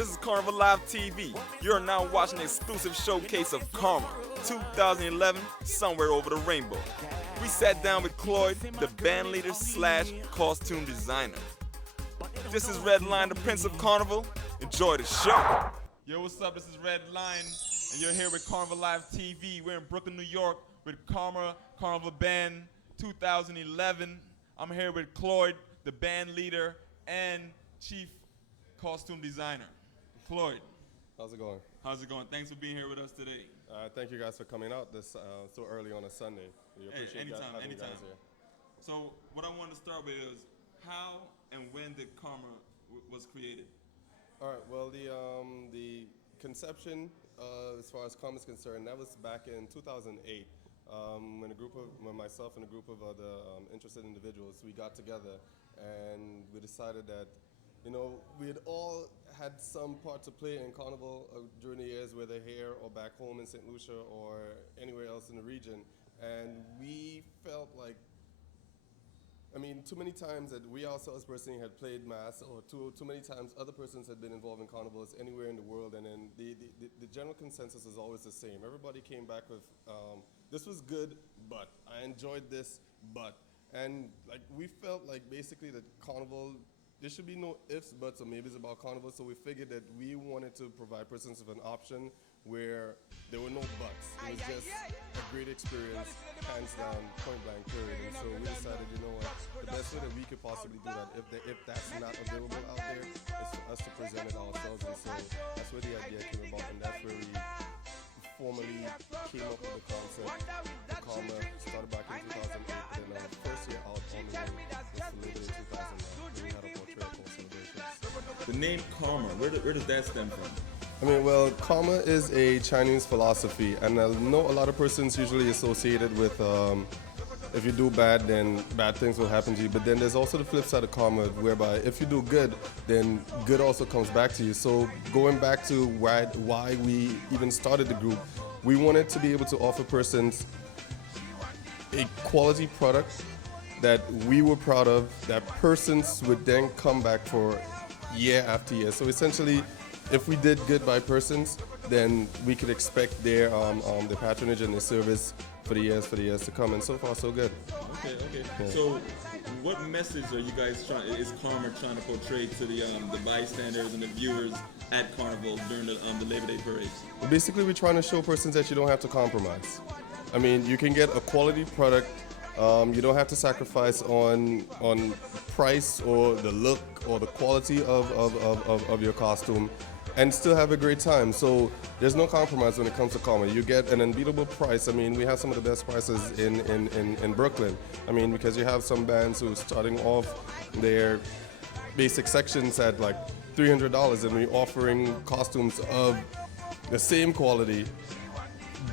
This is Carnival Live TV. You're now watching an exclusive showcase of Karma 2011 Somewhere Over the Rainbow. We sat down with Cloyd, the band leader slash costume designer. This is Red Line, the Prince of Carnival. Enjoy the show. Yo, what's up? This is Red Line, and you're here with Carnival Live TV. We're in Brooklyn, New York with Karma Carnival Band 2011. I'm here with Cloyd, the band leader and chief costume designer. Cloyd. How's it going? How's it going? Thanks for being here with us today. Thank you guys for coming out this so early on a Sunday. We appreciate anytime. having you guys here. So what I want to start with is how and when did Karma was created? All right. Well, the conception as far as Karma is concerned, that was back in 2008 when myself and a group of other interested individuals, we got together and we decided that, you know, we had all had some part to play in Carnival during the years, whether here or back home in St. Lucia or anywhere else in the region. And we felt like, I mean, too many times that we ourselves personally had played mass, or too many times other persons had been involved in carnivals anywhere in the world, and then the general consensus is always the same. Everybody came back with, this was good, but I enjoyed this, but. And like we felt like basically that Carnival, there should be no ifs, buts, or maybes about Carnival, so we figured that we wanted to provide persons with an option where there were no buts. It was just a great experience, hands down, point blank, period. And so we decided, you know what, the best way that we could possibly do that, if that's not available out there, is for us to present it ourselves. And so that's where the idea came about, and that's where we formally came up with the concept. The Karma started back in 2008, and the first year out on the road was Labor Day 2009. We had a portrait called Celebrations. The name Karma, where does that stem from? I mean, well, karma is a Chinese philosophy, and I know a lot of persons usually associate it with if you do bad, then bad things will happen to you. But then there's also the flip side of karma, whereby if you do good, then good also comes back to you. So going back to why we even started the group, we wanted to be able to offer persons a quality product that we were proud of, that persons would then come back for year after year. So essentially, if we did good by persons, then we could expect their patronage and their service for the years to come. And so far, so good. Okay. Yeah. So, what message are you guys is Karma trying to portray to the bystanders and the viewers at Carnival during the Labor Day parades? Well, basically, we're trying to show persons that you don't have to compromise. I mean, you can get a quality product. You don't have to sacrifice on price or the look or the quality of your costume, and still have a great time. So there's no compromise when it comes to Karma. You get an unbeatable price. I mean, we have some of the best prices in Brooklyn. I mean, because you have some bands who are starting off their basic sections at like $300, and we're offering costumes of the same quality,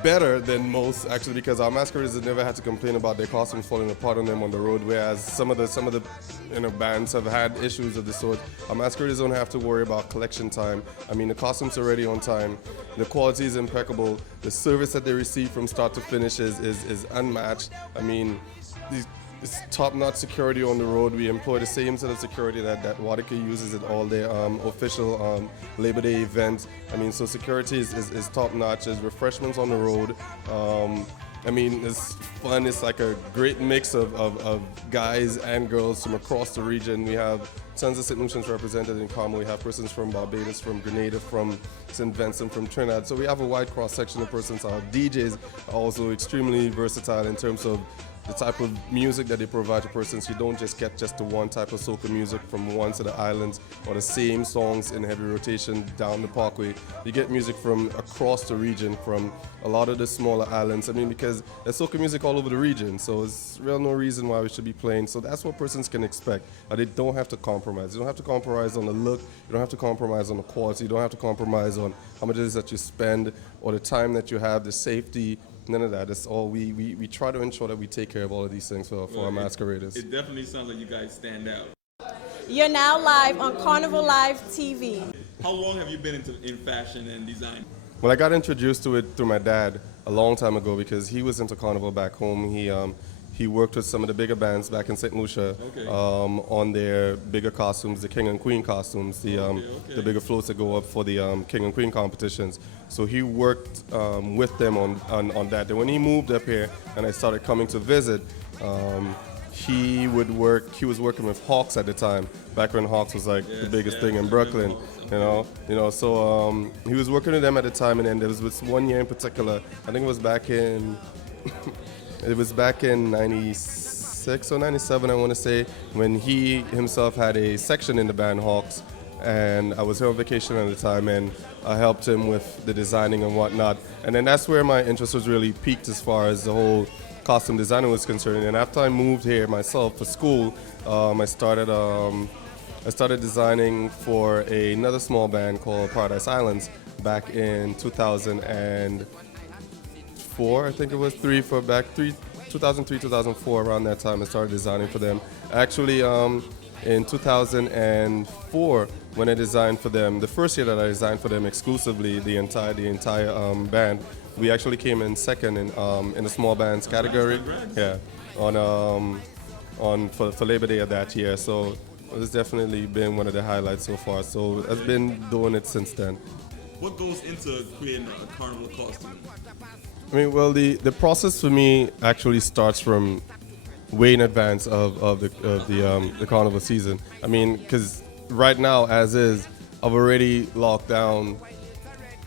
better than most, actually, because our masqueraders have never had to complain about their costumes falling apart on them on the road, whereas some of the bands have had issues of the sort. Our masqueraders don't have to worry about collection time. I mean, the costumes are ready on time, the quality is impeccable, the service that they receive from start to finish is unmatched. I mean, it's top-notch security on the road. We employ the same set of security that Wadika uses at all their official Labor Day events. I mean, so security is top-notch. There's refreshments on the road. I mean, it's fun. It's like a great mix of guys and girls from across the region. We have tons of St. Lucians represented in Karma. We have persons from Barbados, from Grenada, from St. Vincent, from Trinidad. So we have a wide cross-section of persons. Our DJs are also extremely versatile in terms of the type of music that they provide to persons. You don't just get just the one type of soca music from one to the islands, or the same songs in heavy rotation down the parkway. You get music from across the region, from a lot of the smaller islands. I mean, because there's soca music all over the region, so it's real no reason why we should be playing. So that's what persons can expect. They don't have to compromise. You don't have to compromise on the look. You don't have to compromise on the quality. You don't have to compromise on how much it is that you spend, or the time that you have, the safety. None of that. It's all we try to ensure that we take care of all of these things for our masqueraders. It definitely sounds like you guys stand out. You're now live on Carnival Live TV. How long have you been in fashion and design? Well, I got introduced to it through my dad a long time ago because he was into Carnival back home. he worked with some of the bigger bands back in St. Lucia on their bigger costumes, the King and Queen costumes, the bigger floats that go up for the King and Queen competitions. So he worked with them on that. And when he moved up here and I started coming to visit, he was working with Hawks at the time, back when Hawks was like the biggest thing in Brooklyn, so he was working with them at the time, and then there was this one year in particular, I think it was back in it was back in 96 or 97, I want to say, when he himself had a section in the band Hawks, and I was here on vacation at the time, and I helped him with the designing and whatnot, and then that's where my interest was really peaked as far as the whole costume designing was concerned. And after I moved here myself for school, I started designing for another small band called Paradise Islands back in 2004, I think it was 2003, 2004, around that time I started designing for them. Actually, in 2004, when I designed for them, the first year that I designed for them exclusively, the entire band, we actually came in second in the small bands category. Yeah, for Labor Day of that year. So it's definitely been one of the highlights so far. So I've been doing it since then. What goes into creating a carnival costume? I mean, well, the process for me actually starts from way in advance of the carnival season. I mean, because right now, as is, I've already locked down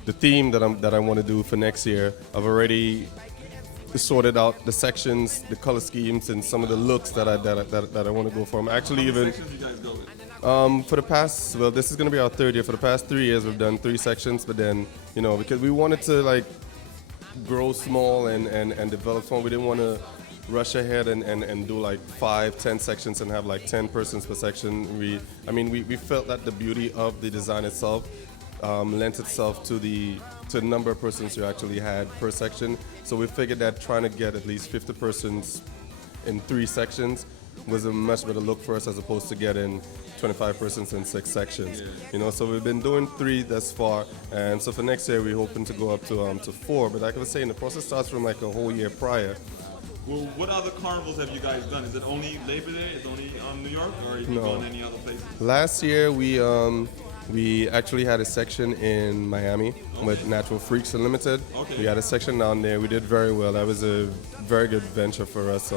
the theme that I want to do for next year. I've already sorted out the sections, the color schemes, and some of the looks that I want to go for. I'm actually even. Sections you guys go with? For the past, well, this is going to be our third year. For the past 3 years, we've done 3 sections, but then, because we wanted to like grow small and develop small, we didn't want to rush ahead and do like 5-10 sections and have like 10 persons per section. We felt that the beauty of the design itself lent itself to the number of persons you actually had per section. So we figured that trying to get at least 50 persons in 3 sections was a much better look for us as opposed to getting 25 persons in 6 sections. So we've been doing 3 thus far, and so for next year we're hoping to go up to 4. But like I was saying, the process starts from like a whole year prior. Well, what other carnivals have you guys done? Is it only Labor Day? Is it only New York, or have you gone any other places? Last year we actually had a section in Miami with Natural Freaks Unlimited. We had a section down there. We did very well. That was a very good venture for us.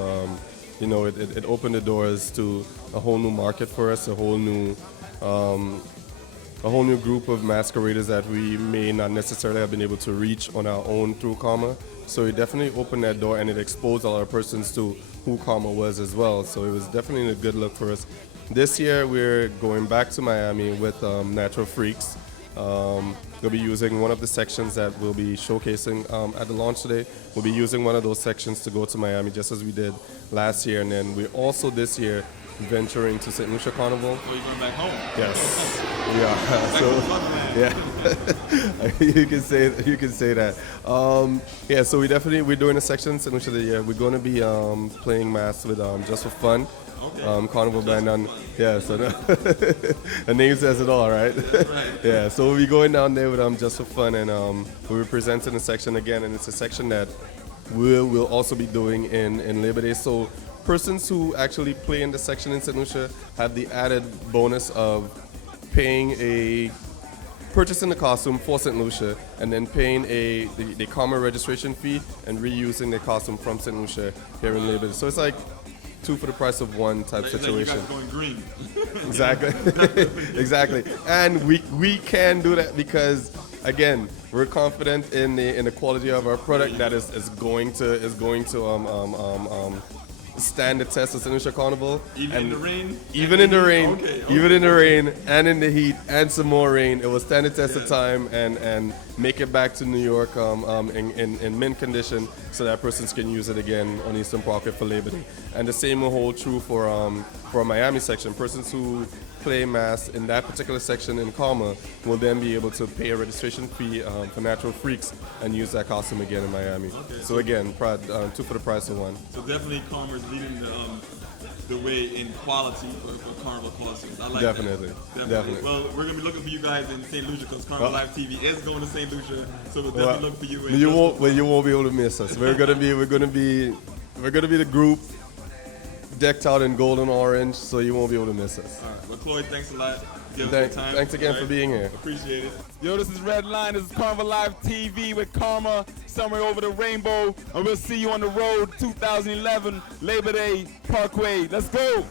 It opened the doors to a whole new market for us, a whole new group of masqueraders that we may not necessarily have been able to reach on our own through Karma. So it definitely opened that door, and it exposed a lot of persons to who Karma was as well. So it was definitely a good look for us. This year we're going back to Miami with Natural Freaks. We'll be using one of the sections that we'll be showcasing at the launch today. We'll be using one of those sections to go to Miami, just as we did last year. And then we're also this year venturing to St. Lucia Carnival. Oh, you're going back home? Yes. You can say that. So we're doing a section in St. Lucia this year. We're going to be playing mass with Just for Fun. Carnival band on, so the name says it all, right? Right. So we'll be going down there with Just for Fun, and we'll be presenting a section again, and it's a section that we'll also be doing in Labor Day. So persons who actually play in the section in St. Lucia have the added bonus of purchasing the costume for St. Lucia, and then paying the Karma registration fee and reusing the costume from St. Lucia here in Labor Day. So it's like 2 for the price of 1 type situation. Like you guys going green. Exactly. And we can do that because, again, we're confident in the quality of our product that is going to stand the test of St. Lucia Carnival. Even in the rain? Even in the rain. Okay. Even in the rain and in the heat and some more rain. It will stand the test of time and make it back to New York in mint condition so that persons can use it again on Eastern Parkway for Labor Day. And the same will hold true for a Miami section. Persons who play mass in that particular section in Karma will then be able to pay a registration fee for Natural Freaks and use that costume again in Miami. Okay. So again, 2 for the price of 1. So definitely Karma is leading the way in quality for Carnival costumes. I like Definitely. that. Definitely. Well, we're going to be looking for you guys in St. Lucia because Carnival Live TV is going to St. Lucia. So we'll definitely look for you. You won't be able to miss us. We're gonna be the group decked out in gold and orange, so you won't be able to miss us. All right. Well, Cloyd, thanks a lot. Give us your time. Thanks again for being here. Appreciate it. Yo, this is Red Line. This is Carnival Live TV with Karma, Somewhere Over the Rainbow. And we'll see you on the road 2011, Labor Day, Parkway. Let's go.